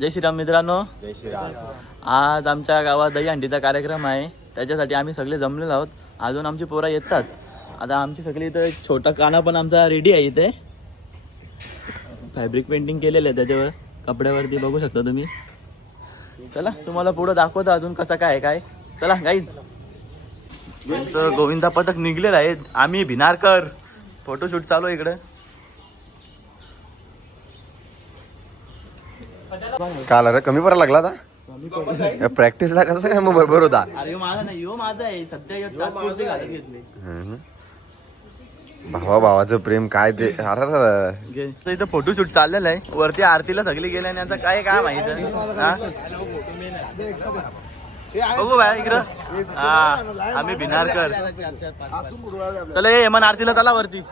जय श्रीराम मित्रांनो. जय श्रीराम. आज आमच्या गावात दहीहंडीचा कार्यक्रम आहे, त्याच्यासाठी आम्ही सगळे जमलेलो आहोत. अजून आमची पोरं येतात. आता आमची सगळी इथं एक छोटा काना पण आमचा रेडी आहे. इथे फॅब्रिक पेंटिंग केलेलं आहे त्याच्यावर कपड्यावरती बघू शकता तुम्ही. चला तुम्हाला पुढं दाखवतो अजून कसं काय काय. चला गाईज. गोविंदा पथक निघलेलं आहे. आम्ही भिनारकर फोटोशूट चालू आहे इकडे. काल अरे कमी पडा लागला आता प्रॅक्टिसला कसं काय मग बरोबर होता. अरे माझा नाही यो माझा आहे सध्या तात्पुरती घालत घेतली. भावा भावाचं प्रेम काय ते. अरे इथं फोटोशूट चाललेलं आहे. वरती आरतीला सगळी गेले आणि आता काय काय माहित बघू बाय इकडं. हा आम्ही भिनारकर. चला ये मन आरतीला चला वरती.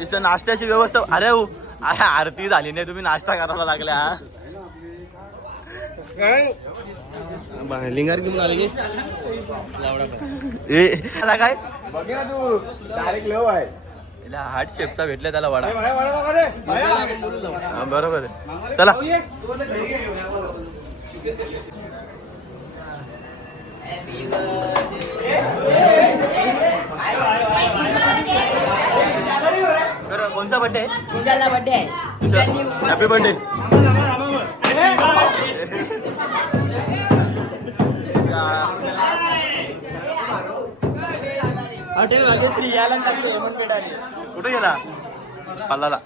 इथं नाश्त्याची व्यवस्था. अरे अरे आरती झाली नाही तुम्ही नाश्ता करायला लागल्या. लिंगार घेऊन आले की काय बघ ना तू डायरेक्ट लव आहे. हार्ट शेपचा भेटला त्याला वडा. बरोबर आहे. चला कोणता बर्थडे आहे? विशालचा बर्थडे आहे. Happy birthday. कुठे गेला पल्लाला.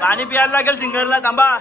पाणी प्यायला लागेल सिंगरला. थांबा.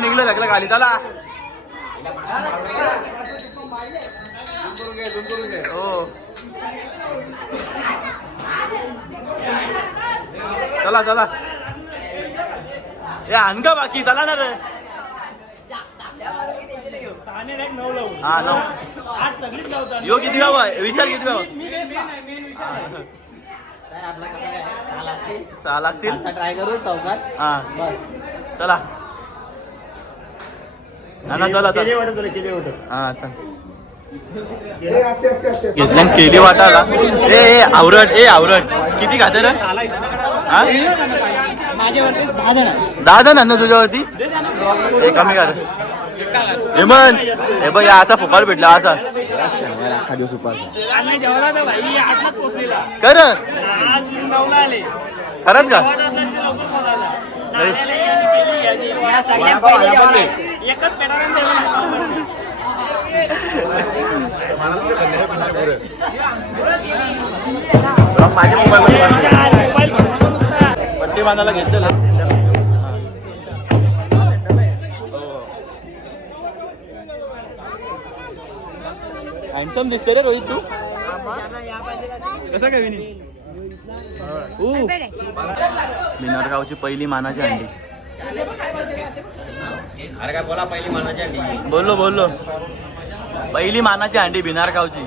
निघलं लागलं खाली. चला हो चला चला. हे अनका बाकी चला ना रे. हा 9 यो किती गाव आहे. विशाल किती गाव. 6 लागतील. ट्राय करू चौकात. हा चला ना चला चल. हा चल घेतल्या केली वाटायला. ए आवरट ए आवरट किती खाते रे. हा 10 जण ना तुझ्यावरती. हे कमी कर हेमन. हे बघ असा फुकार भेटला असा. अख्खा दिवस उपास कर खरंच का. सगळ्यात पहिले जेवण आहे. माझ्या मोबाईल पट्टी बांधायला घेतलेला. हँडसम दिसते रे रोहित तू कसा काय विनी मिनारगावची पहिली मानाची अंडी. अरे काय बोला पहिली मानाची अंडी. बोललो पहिली मानाची अंडी बिनारगावची.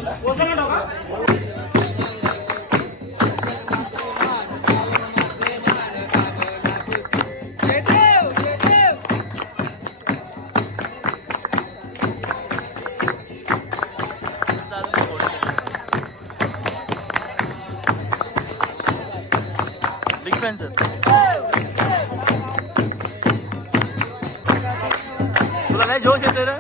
Big fan sir. तुला नाही जोश येते रे.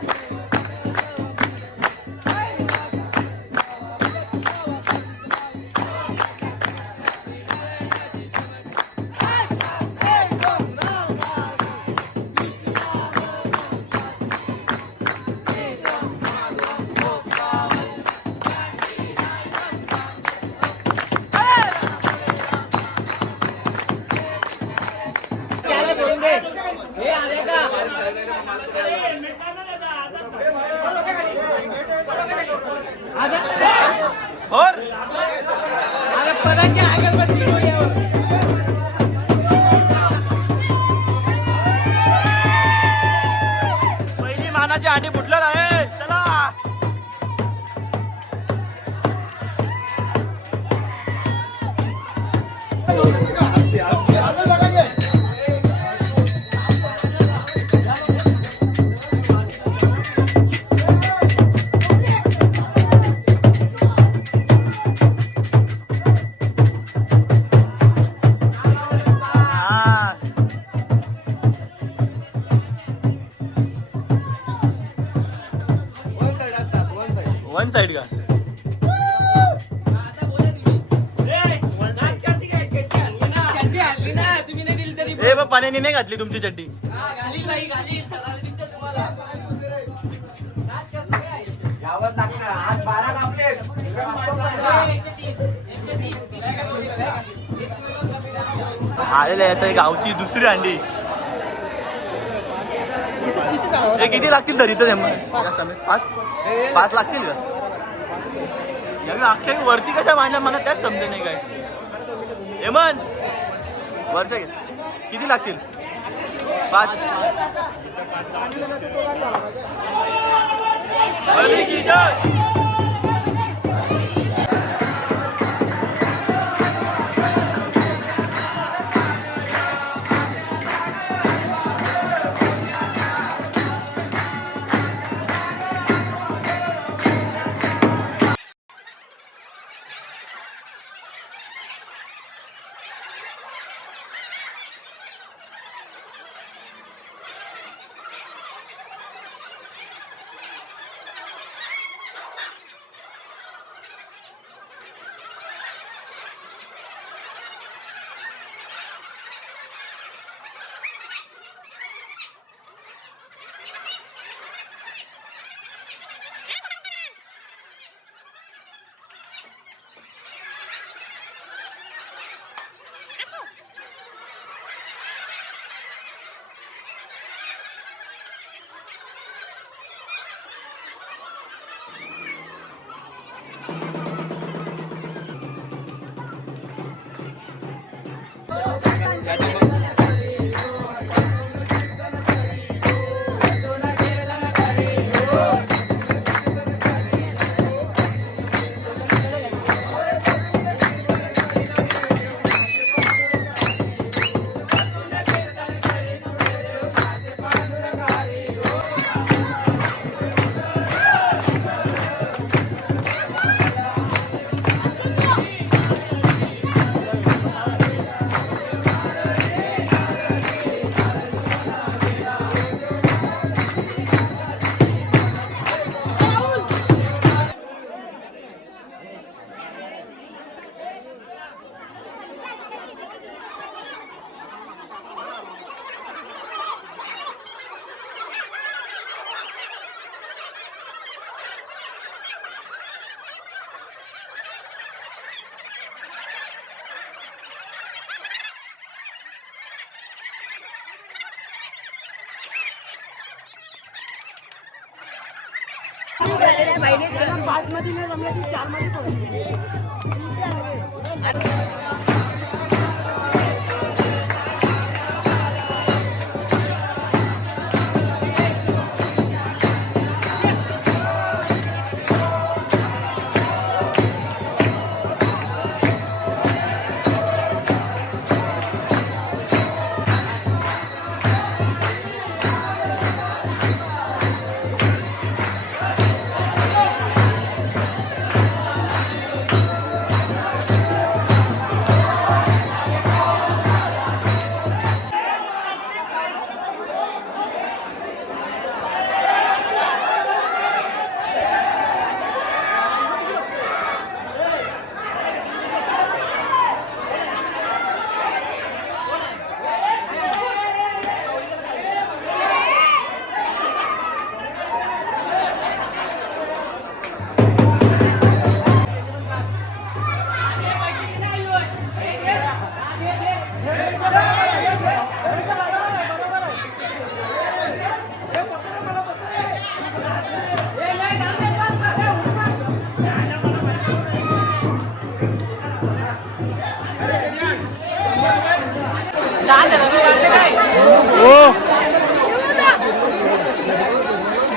और पहिली मानाची अंडी फुटलं आहे. चला वन साइड का ए बा पाण्याने नाही घातली तुमची चड्डी. आलेले आहे गावची दुसरी अंडी. हे किती लागतील तरी तर 5 लागतील का. यावेळी अख्ख्या वरती कशा बांधल्या मला त्याच समजे नाही काय. हेमन वर्ष किती लागतील 5.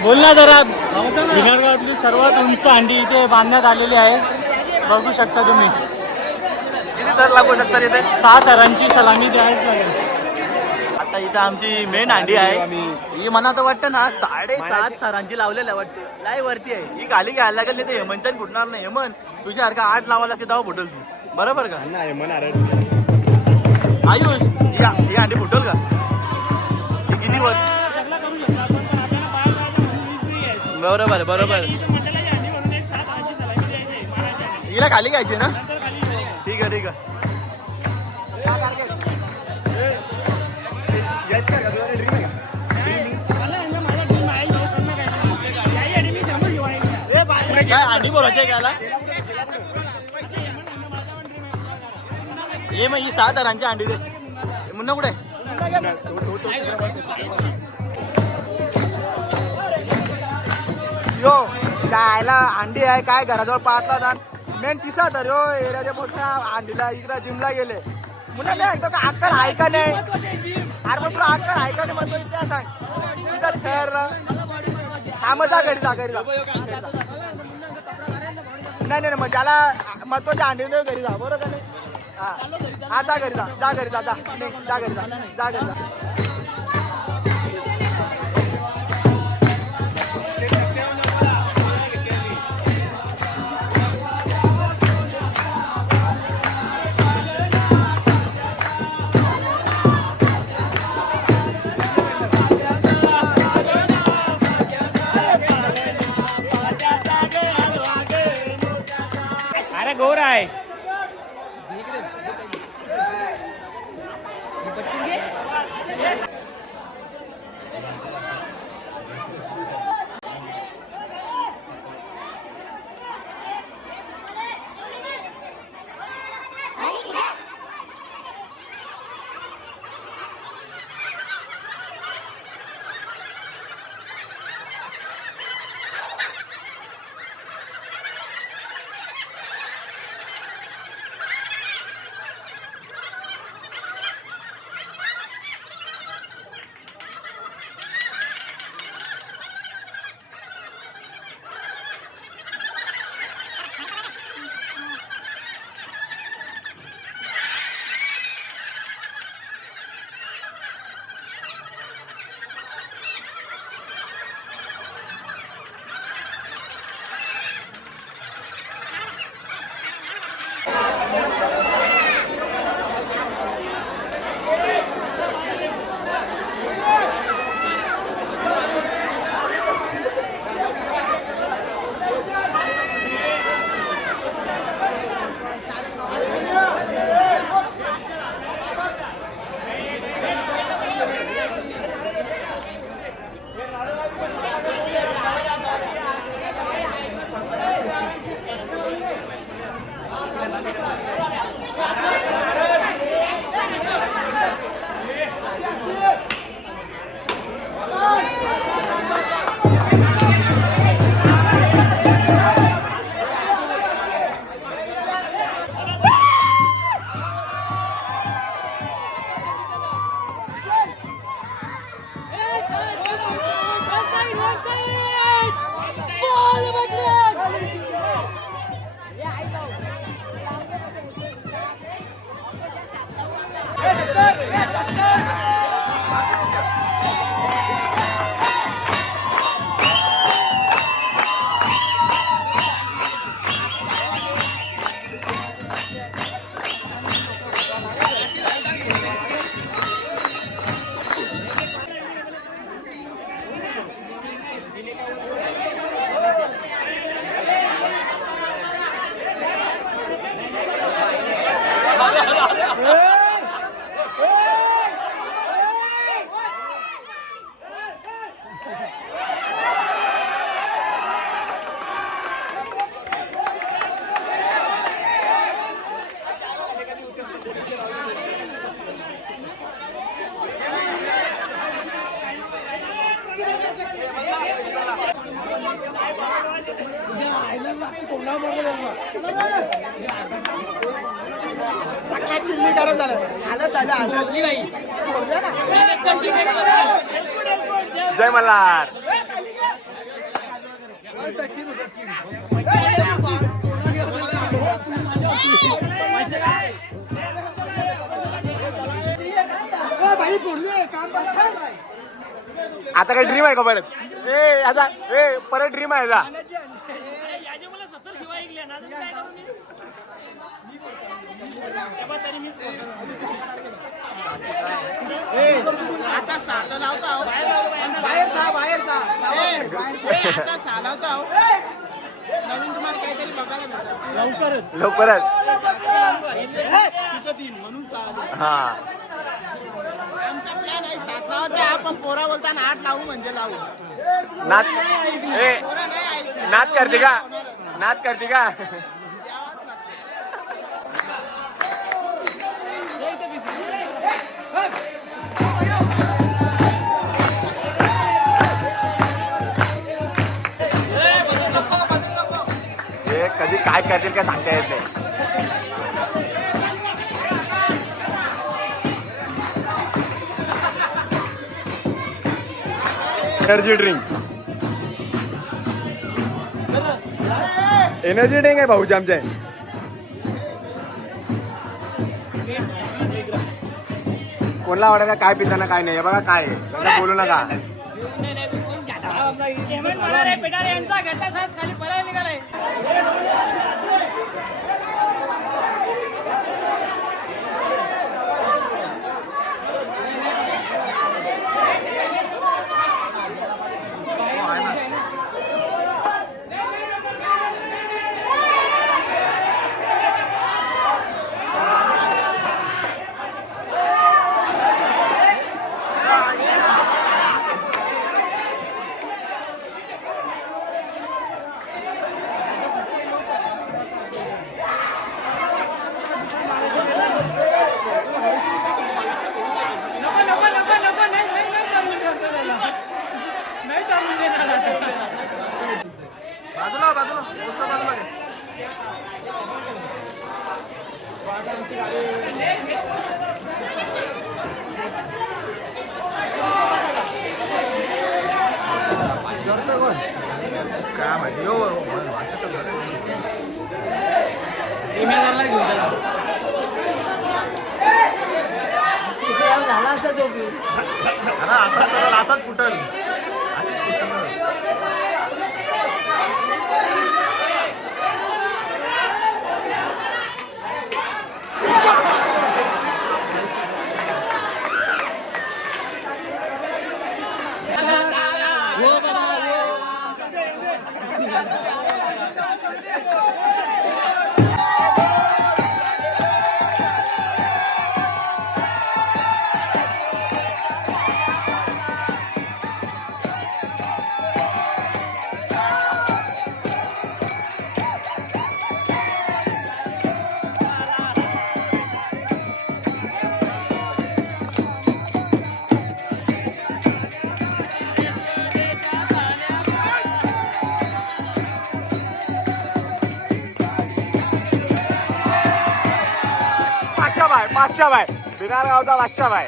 बोल ना जरा. भिनारगावातली सर्वात उंच हंडी इथे बांधण्यात आलेली आहे. बघू शकता तुम्ही. किती थर लागू शकतात इथे? 6 थरांची सलामी द्यायला लागेल. आता इथं आमची मेन हंडी आहे. ही मला तर वाटतं ना 7.5 थरांची लावलेली आहे वाटतं. लाय वरती आहे. ही खाली घ्यायला लागेल नाही ते हेमंतन फुटणार नाही. हेमंत तुझ्यासारखा 8 लावा लागते तेव्हा फुटल तू. बरोबर का आयुष? ही हंडी फुटल का? ही किती वर? बरोबर बरोबर. हिला खाली घ्यायची ना? ठीक आहे ठीक आहे. काय अंडी बोलायचे कायला? ये मग ही 6 थरांची अंडी दे. मुन्ना कुठे? यो गायला अंडी आहे काय घराजवळ पाहतात. मेन 30 तर यो एरियाच्या मोठ्या अंडीला इकडे जिमला गेले. मुन्ना नाही ऐकतो का? अक्कल आहे का नाही? अरे पण तुला अक्कल आहे का नाही म्हणतो त्या सांग. तिथं ठरला कामं जा घरी जा घरी जा. नाही मग त्याला महत्वाच्या अंडी देऊ घरी जा. बरोबर का नाही? हा जा घरी जा. जा घरी जा. जा घरी जा. जा घरी जा. अरे गौर आहे. जय मल्हार. आता काय ड्रीम आहे का परत? परत ड्रीम आहे का? आता साधं लावतो आहो. आता सालावतो आहो. नवीन तुम्हाला काहीतरी बघायला भेटतं. लवकरच. हा आमचा प्लॅन आहे 7 लावायचा. आपण पोरा बोलताना 8 लावू म्हणजे लावू. नात पोरं नाही ऐकत. नात करते का? नात करते का? हे कधी काय करतील काय सांगता येत नाही. एनर्जी ड्रिंक आहे भाऊजी आमच्या. कोणला आवडेल का काय पिताना काय नाही. बघा काय आहे. बोलू नका. असाच कुठं बादशाह भाई बिनार गावचा बादशाह भाई.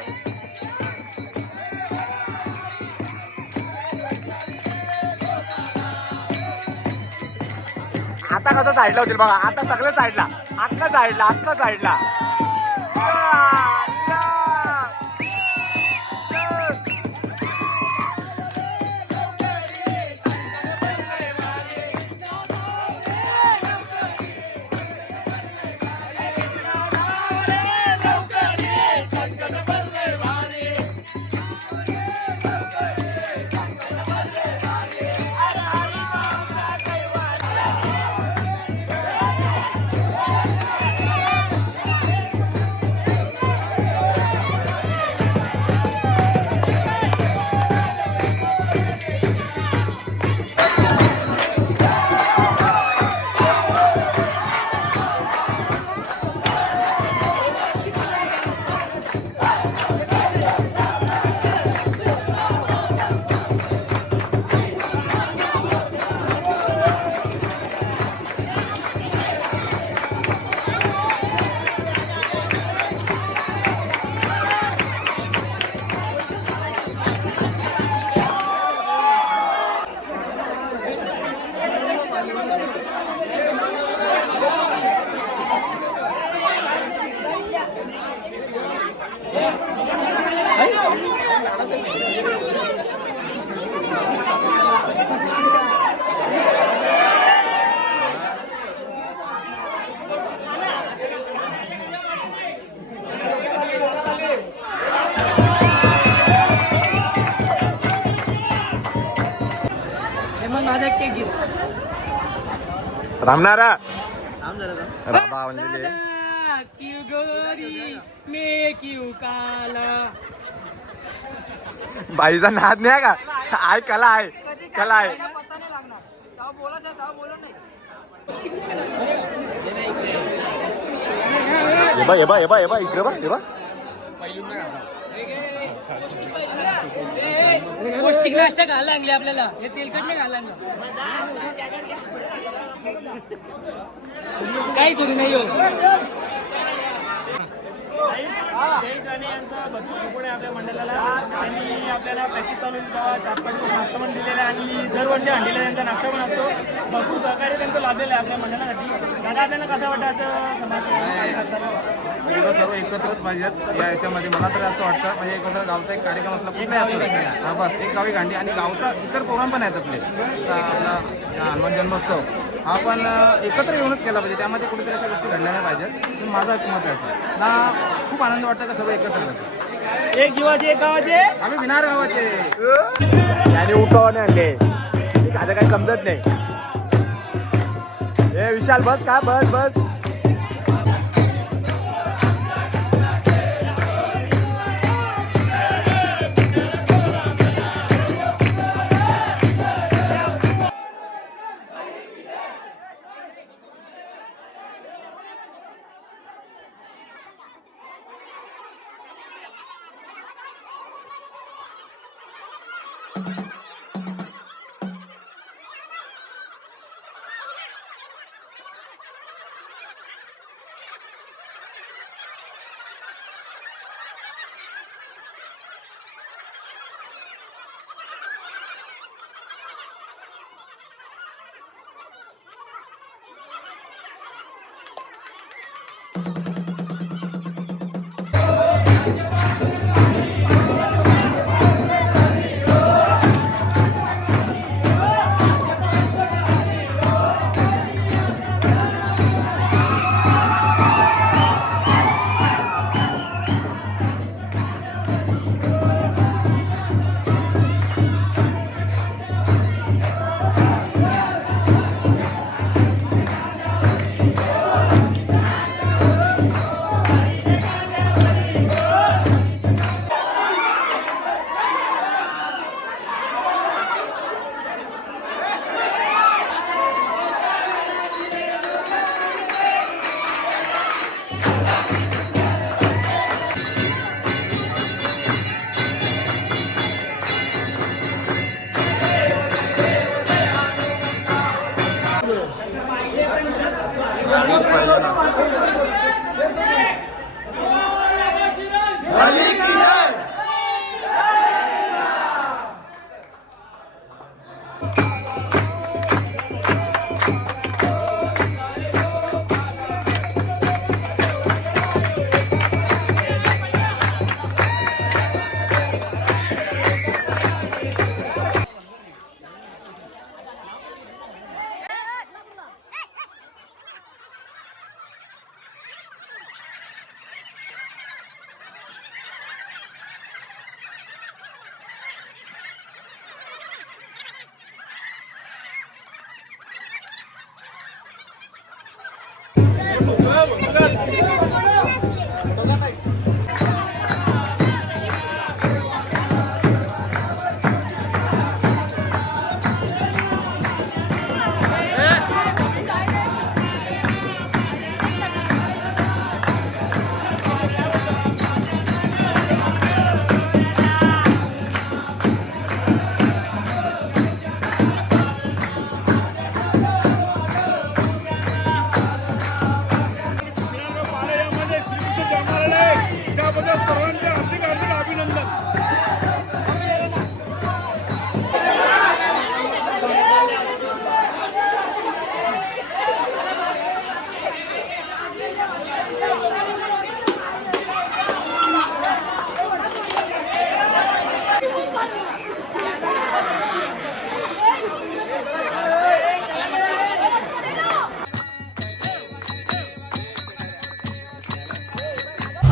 आता कसं साईडला होतील बघा. आता सगळं साईडला. अख्खा साईडला. मग माझा एक केक घे. रामनारा राधा म्हणजे क्यू गोरी मे क्यू काला. बाईचा नाद नाही का? आहे कला आहे कला आहे. हे बा इकडे बा हे बा. पौष्टिक नाश्ता घालायला लागले आपल्याला, हे तेलकट नाही घालायला. काही सुरू नाही हो. जयेश राणे यांचा भरपूर सपोर्ट आहे आपल्या मंडळाला. त्यांनी आपल्याला प्रॅक्टिस चालू होता, 4-5 नाश्ता पण दिलेला आहे आणि दरवर्षी हंडीला त्यांचा नाश्ता पण असतो. भरपूर सहकार्य त्यांचं लाभलेलं आहे आपल्या मंडळासाठी. दादा आपल्याला कसं वाटतं असं समाज कार्य करताना? मुलं सर्व एकत्रच पाहिजेत याच्यामध्ये. मला तर असं वाटतं म्हणजे एक गावचा एक कार्यक्रम असला कुठलाही असला हा बस एक गावी गांडी आणि गावचा इतर प्रोग्राम पण आहेत आपले. जसा आपला हनुमान जन्मोत्सव हा पण एकत्र येऊनच केला पाहिजे. त्यामध्ये कुठेतरी अशा गोष्टी घडल्या नाही पाहिजेत. माझं एक मत आहे असं ना. खूप आनंद वाटतं का सर्व एकत्र असं. एक जीवाचे एक गावाचे आम्ही विनार गावाचे. याने उठवणे आणले आता काही समजत नाही. हे विशाल बस का बस बस.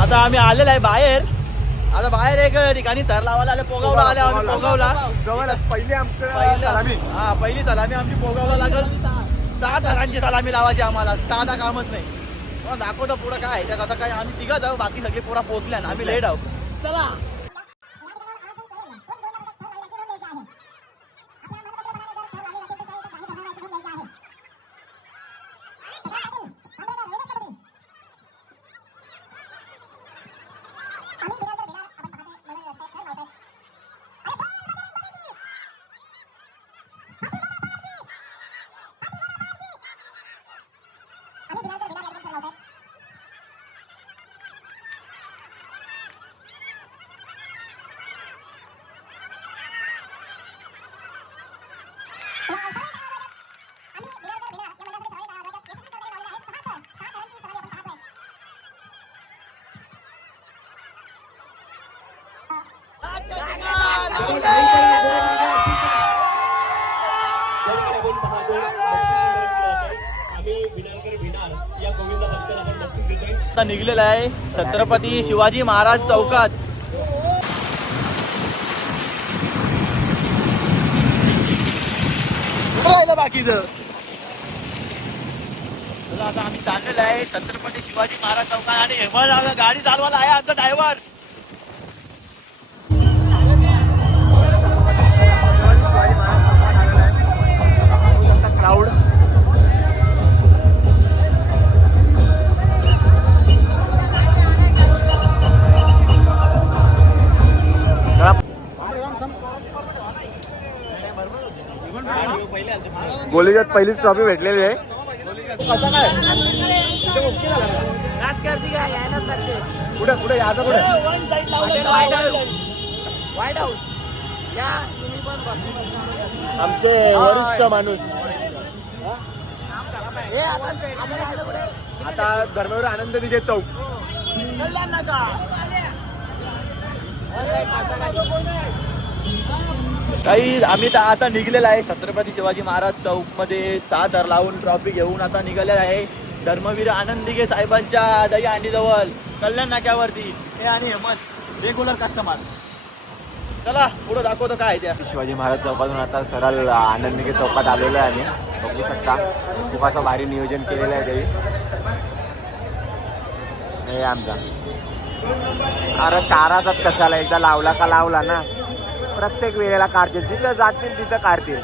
आता आम्ही आलेलो आहे बाहेर. आता आता बाहेर एक ठिकाणी थर लावायला आले पोगावला आले आम्ही पोगावला पहिली आमचं हा पहिली सलामी आमची पोगावला लागल 6 थरांची सलामी लावायची आम्हाला साधा कामच नाही मग दाखवतो पुढं काय आहे कसं काय आम्ही तिघं जाऊ बाकी सगळे पुरा पोहोचल्या ना आम्ही लेट आहोत चला आता निघलेला आहे छत्रपती शिवाजी महाराज चौकात राहिलं बाकीचं आता आम्ही चाललेलो आहे छत्रपती शिवाजी महाराज चौकात आणि हेमल गाडी चालवायला आहे आमचा ड्रायव्हर क्राऊड गोलीगत पहिलीच ट्रॉफी भेटलेली आहे पुढे पुढे याचं पुढे आमचे वरिष्ठ माणूस आता धर्मवीर आनंद दिघे चौक काही आम्ही तर आता निघलेला आहे छत्रपती शिवाजी महाराज चौक मध्ये 6 थर लावून ट्रॉफी घेऊन आता निघालेला आहे धर्मवीर आनंद दिघे साहेबांच्या दही अंडी जवळ कल्याण नाक्यावरती हे आणि हेमंत रेग्युलर कस्टमर चला पुढे दाखवतो काय त्या शिवाजी महाराज चौकातून आता सरळ आनंद दिघे चौकात आलेलो आहे आम्ही बघू शकता खूप असं भारी नियोजन केलेलं आहे काही आमचा अरे काराचाच कशाला एकदा लावला का लावला ना प्रत्येक वेळेला काढतील जिथं जातील तिथं काढतील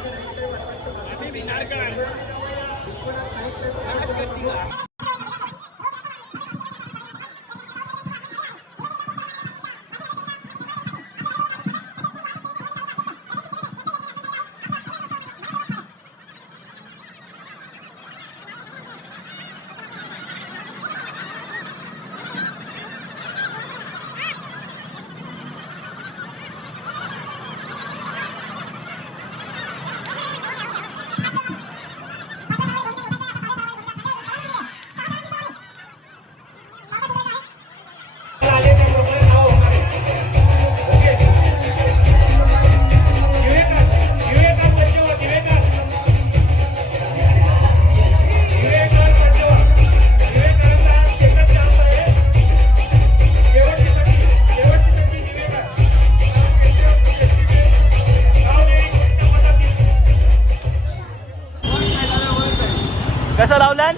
कसं लावलं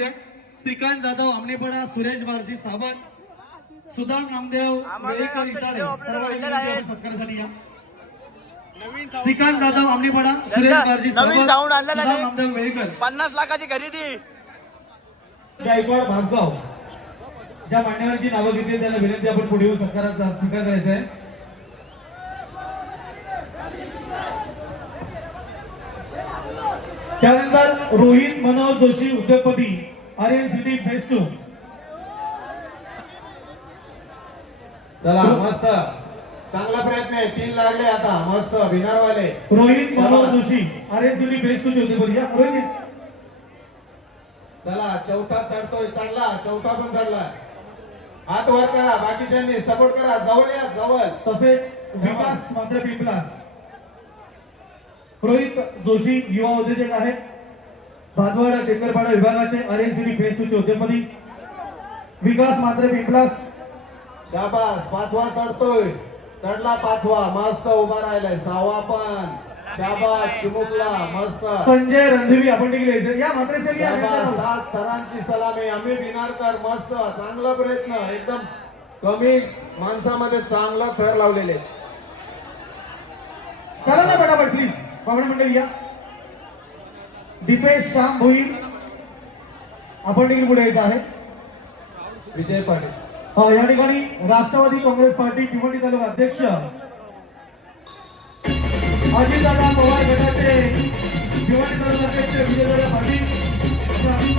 इथे श्रीकांत जाधव आमनेपडा, सुरेश बारशी सावंत, सुदाम नामदेव वेळेकर इटाळे सर्वांनी सत्कारासाठी या. श्रीकांत जाधव आमनेपडा, सुरेश बारशी नवीन साऊंड आणलेला सुदाम आहे. नामदेव वेळेकर. 50 लाखाची खरेदी. गायकवाड भागगाव ज्या मान्यवरांची नावं घेतली त्यांना विनंती आपण पुढे येऊन सत्काराचा स्वीकार करायचा आहे. त्यानंतर रोहित मनोहर जोशी उद्योगपती आर्यन सिटी फेज 2. चला मस्त चांगला प्रयत्न आहे. 3 लागले आता मस्त भिनारवाले. रोहित मनोहर जोशी आर्यन सिटी फेज 2 चे उद्योगपती या. रोहित चला चौथा चढतोय. चढला चौथा पण चढला. हात वर करा बाकीच्यांनी सपोर्ट करा. जवळ या जवळ. तसेच विकास मात्र पिंपलास. रोहित जोशी युवा उद्योजक आहेत. भादवाड टेकरपाडा विभागाचे आर्यन सिटी फेज 2 चे उद्योगपती. विकास मात्र पिंपलास. शाबास. 5वा चढतोय. चढला 5वा. मस्त उभा राहिलाय. 6वा पण. शाबास चिमुकला मस्त. संजय रणदेवी आपण देखील यायचं. या मात्र सगळी शाबास. 7 थरांची सलामी. आम्ही बिनारकर मस्त चांगला प्रयत्न. एकदम कमी माणसामध्ये चांगला थर लावलेले. चला ना फटाफट प्लीज पाहुणे मंडळी या. दीपेश श्याम भोईर आपण देखील पुढे येत आहे. विजय पाटील. या ठिकाणी राष्ट्रवादी काँग्रेस पार्टी भिवंडी तालुका अध्यक्ष अजितदादा पवार गटाचे भिवंडी तालुका अध्यक्ष विजयदादा पाटील यांचं आम्ही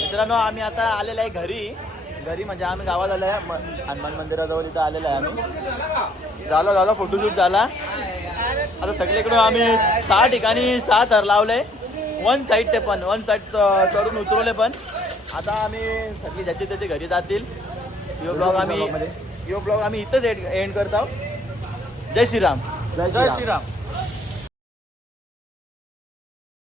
मित्रांनो आम्ही आता आलेलो आहे घरी म्हणजे आम्ही गावात आलो आहे. हनुमान मंदिराजवळ इथं आलेलो आहे आम्ही. झाला फोटोशूट झाला. आता सगळीकडून आम्ही 6 ठिकाणी 6 थर लावले. 1 साईड ते पण 1 साईड चढून उतरवले. पण आता आम्ही सगळी ज्याची त्याची घरी जातील. यो ब्लॉग आम्ही इथंच एंड करत आहोत. जय श्रीराम. जय श्रीराम.